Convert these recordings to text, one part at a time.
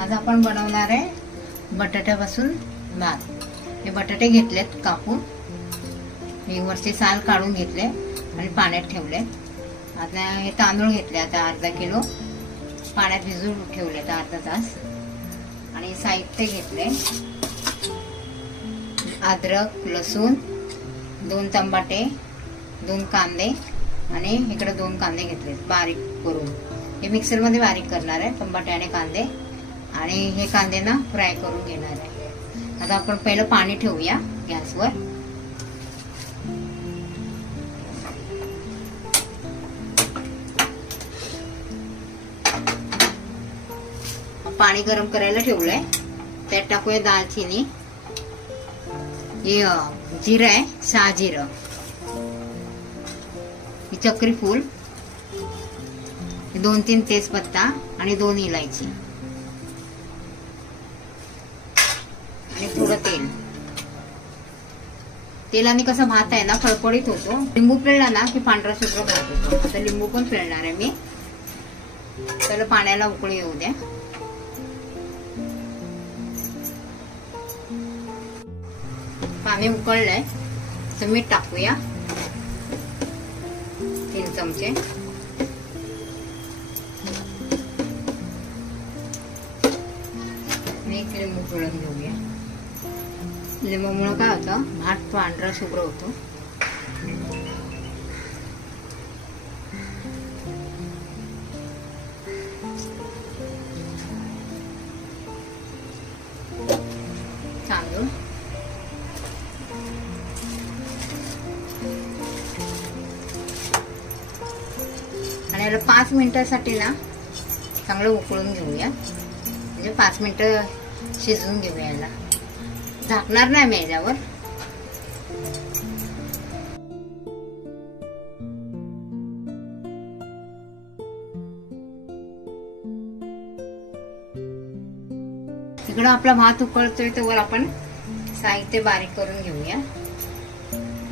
आज आपण बनवणार आहे बटाट्यापासून भात। हे बटाटे घेतलेत कापून, हे वरचे साल काढून घेतले आणि पाण्यात ठेवले। आता हे तांदूळ घेतले, आता अर्धा किलो पाण्यात भिजवून ठेवले अर्धा तास। आणि साहित्य घेतले अद्रक, लसूण, 2 टमाटे, 2 कांदे आणि इकडे 2 कांदे घेतले बारीक करून। हे मिक्सर मध्ये बारीक करणार आहे टमाटे आणि कांदे, आणि हे कांदे ना फ्राय करून घेणार आहे। आता आपण पहिलं पाणी ठेवूया गॅसवर। पाणी गरम करायला ठेवलंय, त्यात टाकूया दालचिनी, हे जिरं आहे 6 जिरं, ही चक्री फूल, 2-3 तेजपत्ता आणि 2 इलायची आणि थोडं तेल। तेलाने कसा भात आहे ना फळफळीत होतो। लिंबू पिळला ना की पांढरा शुभ्र भात होतो। आता लिंबू पण पिळणार आहे मी। त्याला पाण्याला उकळी येऊ द्या। पाणी उकळलंय तर मीठ टाकूया 3 चमचे। एक लिंबू पिळून घेऊया। लिंबूमुळे काय होतं, भात पांढरा शुभ्र होतो। तांदूळ आणि याला 5 मिनिटासाठी ना चांगलं उकळून घेऊया, म्हणजे 5 मिनिटं शिजवून घेऊया। याला झाकणार नाही मी याच्यावर। इकडं आपला भात उकळतोय तर आपण साहित्य बारीक करून घेऊया।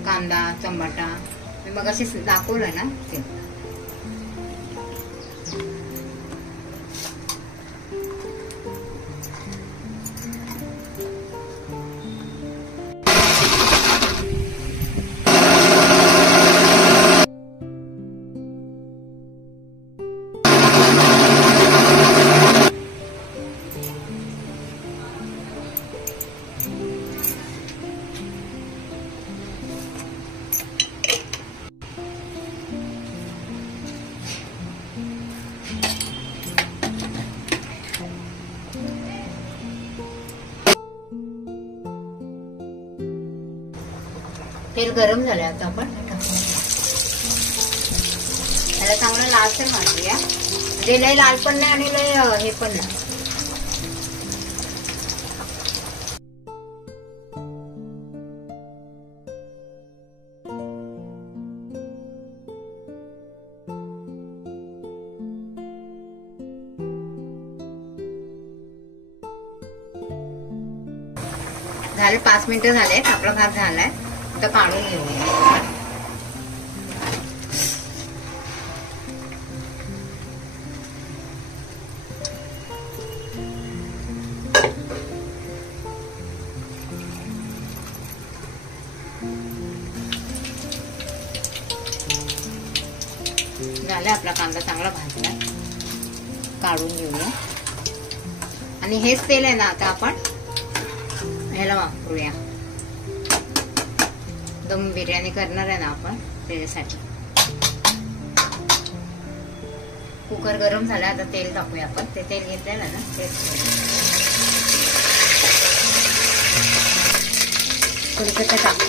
कांदा, टमाटा मी मग असे दाखवलं ना ते। तेल गरम झाले, आता आपण त्याला चांगलं लालसर भाजूया। म्हणजे लय लाल पण नाही आणि लय हे पण नाही। झाले 5 मिनिटं झालेत, आपला भात झालाय। आता काढून घेऊया। झाला आपला कांदा चांगला भाजला, काढून घेऊया। आणि हेच तेल आहे ना आता आपण ह्याला वापरूया। दम बिर्याणी करणार आहे ना आपण, त्याच्यासाठी कुकर गरम झाला। आता तेल टाकूया आपण। ते तेल घेतलेलं ना ते टाकू।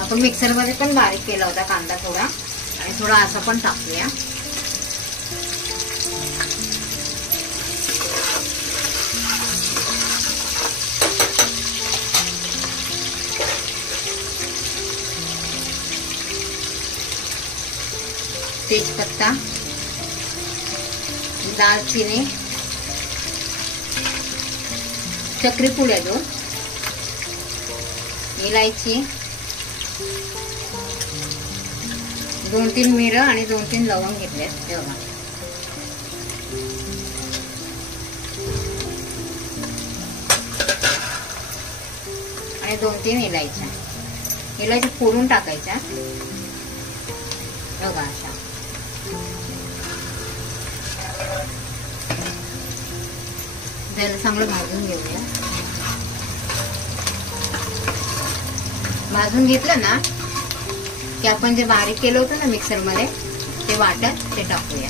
आपण मिक्सर मध्ये पण बारीक केला होता कांदा थोडा, आणि थोडा असं पण टाकूया। तेजपत्ता, दालचिनी, चक्री फूल आहे 2, इलायची, 2-3 मिरं आणि 2-3 लवंग घेतलेत हे बघा. आणि 2-3 इलायची फोडून टाकायच्या बघा अशा. त्याला चांगलं भाजून घेऊया. भाजून घेतलं ना की आपण जे बारीक केलं होतं ना मिक्सर मध्ये ते वाटत ते टाकूया.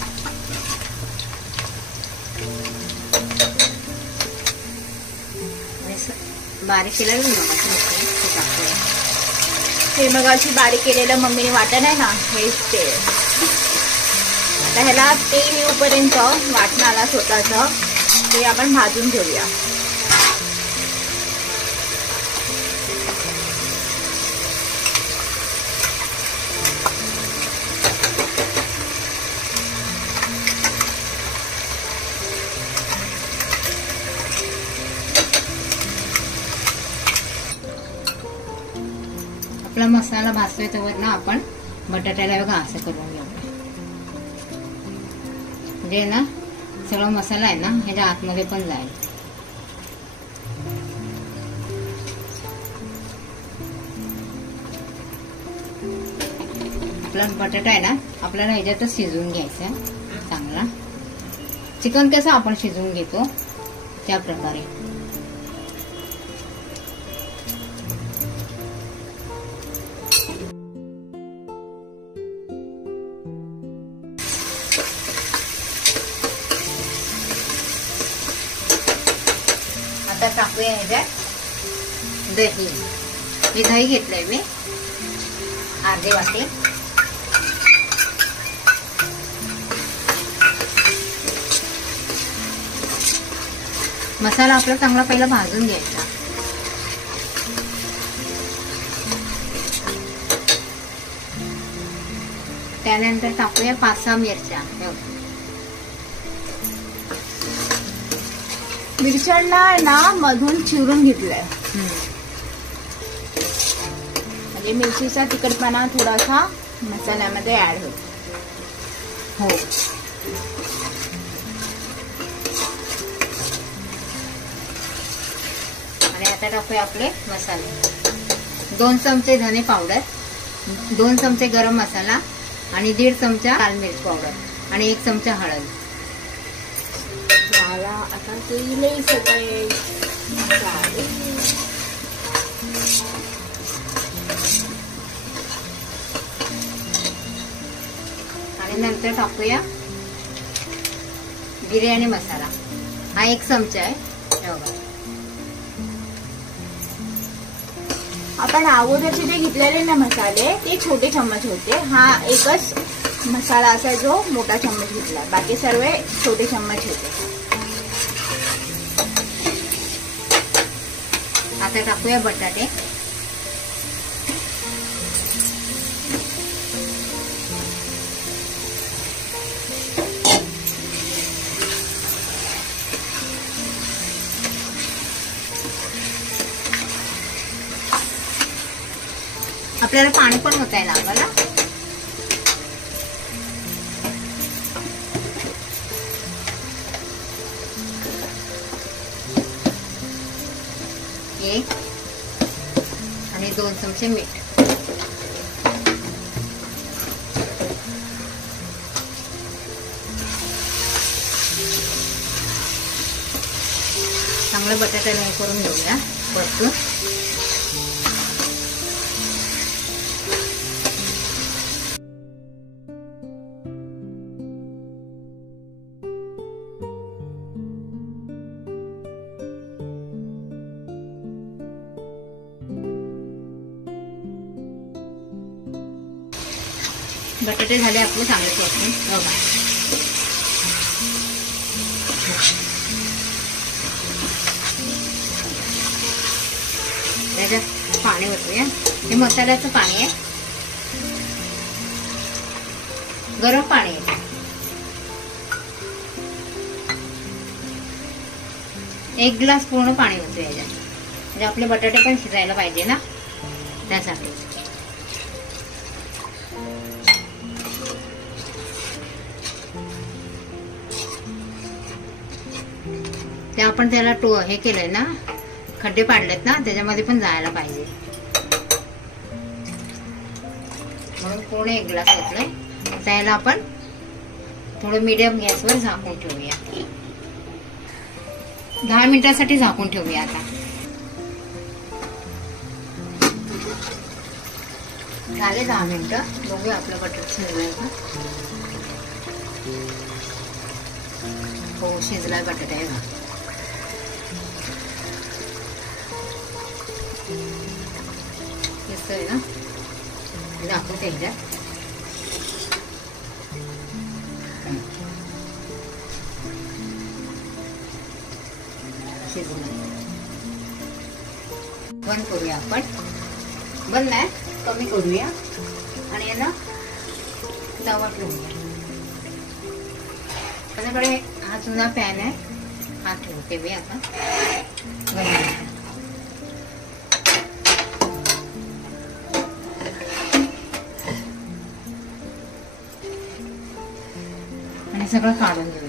बारीक केलेलं ते टाकूया. हे मगाशी बारीक केलेलं मम्मीने वाटण आहे ना हेच ते. आता ह्याला तेल येऊपर्यंत वाटणाला स्वतःच ते आपण भाजून घेऊया. आपला मसाला भाजतोय तेव्हा ना आपण बटाट्याला बघा असं करून घेऊया. म्हणजे ना सगळा मसाला आहे ना ह्याच्या आतमध्ये पण जाईल. आपला बटाटा आहे ना आपल्याला ह्याच्यातच शिजवून घ्यायचा चांगला. चिकन कसं आपण शिजवून घेतो त्या प्रकारे. आता टाकूया ह्याच्यात दही. हे दही घेतलंय मी अर्धी वाटी. मसाला आपला चांगला पहिला भाजून घ्यायचा. त्यानंतर टाकूया 5-6 मिरच्या. मिरच्यांना ना मधून चिरून घेतलंय म्हणजे मिरचीचा तिखटपणा थोडासा मसाल्यामध्ये ऍड होतो. हो. आणि आता टाकूया आपले मसाले. 2 चमचे धने पावडर, 2 चमचे गरम मसाला आणि 1.5 चमचा लाल मिरच पावडर आणि 1 चमचा हळद. मला आता केले सगळे मसाले. आणि नंतर टाकूया बिर्याणी मसाला. हा 1 चमचा आहे. आपण अगोदरचे जे घेतलेले ना मसाले ते छोटे चम्मच होते. हा एकच मसाला असा जो मोठा चम्मच घेतला. बाकी सर्व छोटे चम्मच होते. आता टाकूया बटाटे. आपल्याला पाणी पण होता येईल आपल्याला. एक आणि 2 चमचे मीठ. चांगलं बटाट्याला हे करून घेऊया परतून. बटाटे झाले आपले चांगले परतून बघा. त्याच्यात पाणी ओतूया. हे मसाल्याचं पाणी आहे, गरम पाणी आहे. एक ग्लास पूर्ण पाणी ओतूया याच्यात. म्हणजे आपले बटाटे पण शिजायला पाहिजे ना त्यासाठी. आपण त्याला हे केलंय ना, खड्डे पाडलेत ना, त्याच्यामध्ये पण जायला पाहिजे म्हणून पूर्ण एक ग्लास ओतलाय. आता याला आपण थोडं मीडियम गॅसवर झाकून ठेवूया. 10 मिनिटांसाठी झाकून ठेवूया. आता झाले 10 मिनिटं. बघूया आपलं बटाटा शिजलाय का. हो, शिजलाय बटाटा. आहे का दिसतोय ना. दाखवते एकदा. बंद करूया आपण. बंद नाही, कमी करूया आणि याला तवा ठेवूया. माझ्याकडे हा जुना पॅन आहे, हा ठेवते मी आता. आणि सगळं काढून घेऊया.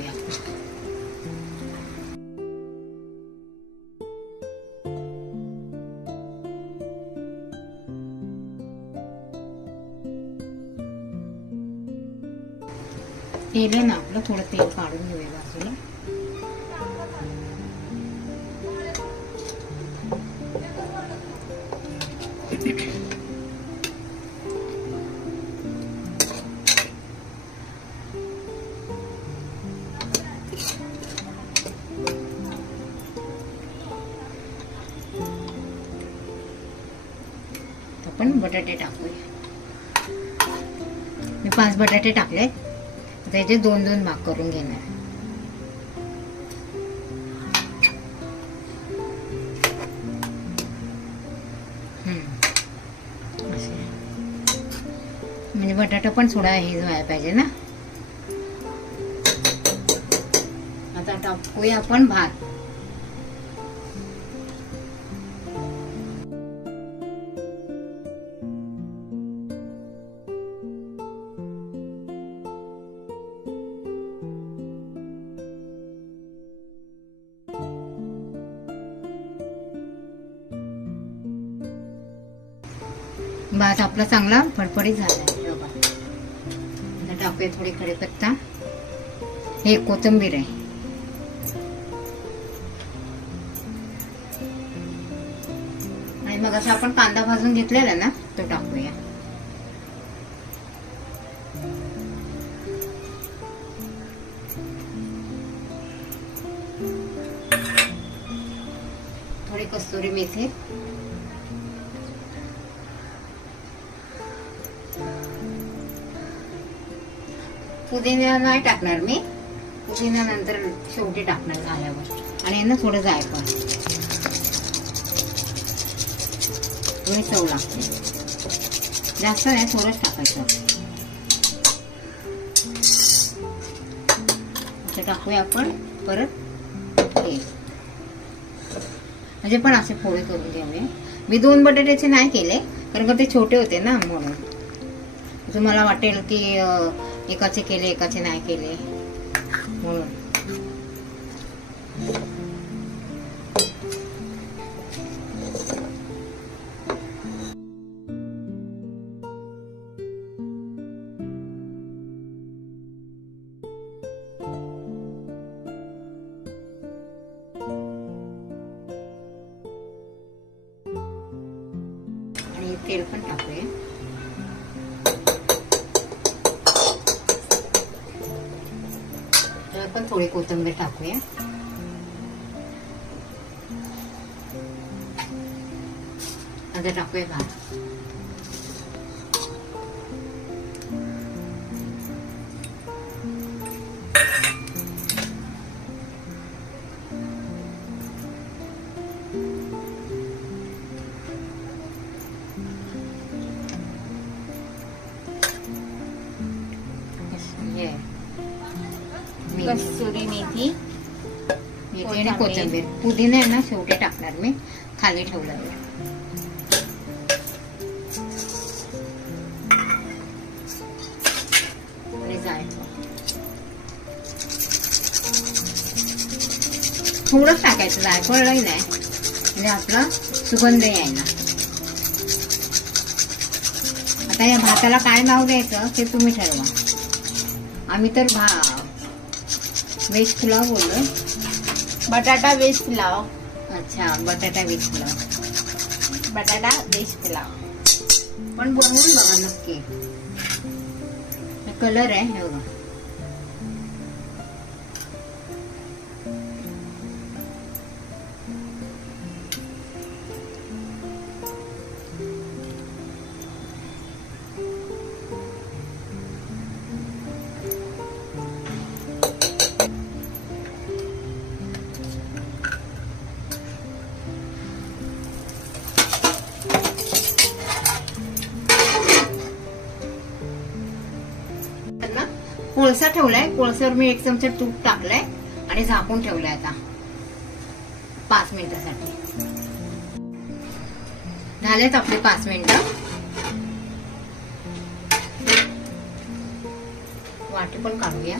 तेल आहे ना आपलं, थोडं तेल काढून घेऊया बाजूला. आपण बटाटे टाकूया. मी 5 बटाटे टाकले. त्याचे 2-2 भाग करून घेणार. म्हणजे बटाटा पण थोडा हे व्हायला पाहिजे ना. आता टाकूया आपण भात. भात आपला चांगला फडफडीत झाला. आता टाकूया थोडी कढीपत्ता. हे कोथिंबीर आहे. आणि मग असं आपण कांदा भाजून घेतलेला ना, तो टाकूया. थोडी कस्तुरी मेथी. पुदिना नाही टाकणार मी, पुदिना नंतर शेवटी टाकणार झाल्यावर. आणि ना थोडं जायफळ. थोडी चव लागते, जास्त नाही, थोडंच टाकायचं. आता टाकूया आपण परत हे, म्हणजे पण असे पोळी करून घेऊया. मी 2 बटाट्याचे नाही केले कारण का ते छोटे होते ना, म्हणून. तुम्हाला वाटेल की एकाचे केले एकाचे नाही केले म्हणून. आणि तेल पण टाकूया. पण थोडी कोथिंबीर टाकूया. आता टाकूया भात. कस्तुरी मेथी आणि कोथिंबीर. पुदिना आहे ना शेवटी टाकणार मी, खाली ठेवला. आणि जायफळ. थोडंच टाकायचं, जायफळही नाही, म्हणजे आपला सुगंध यायला. आता या भाताला काय नाव द्यायचं ते तुम्ही ठरवा. आम्ही तर व्हेज पुलाव बोललोय. बटाटा व्हेज पुलाव. अच्छा, बटाटा व्हेज पुलाव. बटाटा व्हेज पुलाव पण बनवून बघा नक्की. कलर आहे हे बघा. कोळसा ठेवलाय, कोळसावर मी 1 चमचा तूप टाकलाय आणि झाकून ठेवलाय आता 5 मिनिटासाठी. झालेत आपले 5 मिनिटं. वाटी पण काढूया.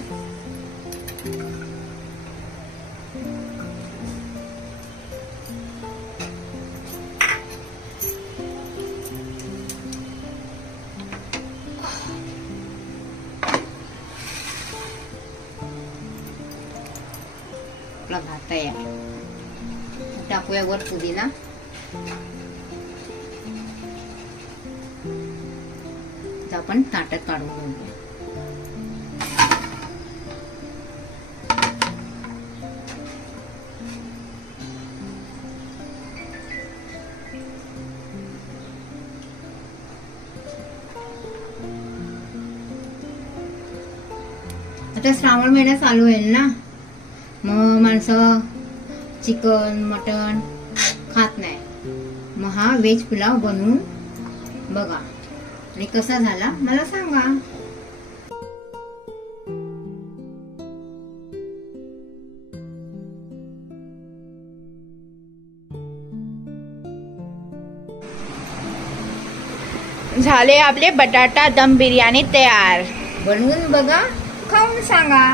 आपला भात तयार. टाकूया वर पुदिना. आपण ताटात काढून घेऊया. आता श्रावण महिना चालू होईल ना, मग माणसं चिकन मटन खात नाही. मग हा व्हेज पुलाव बनवून बघा आणि कसा झाला मला सांगा. झाले आपले बटाटा दम बिर्याणी तयार. बनवून बघा, खाऊन सांगा.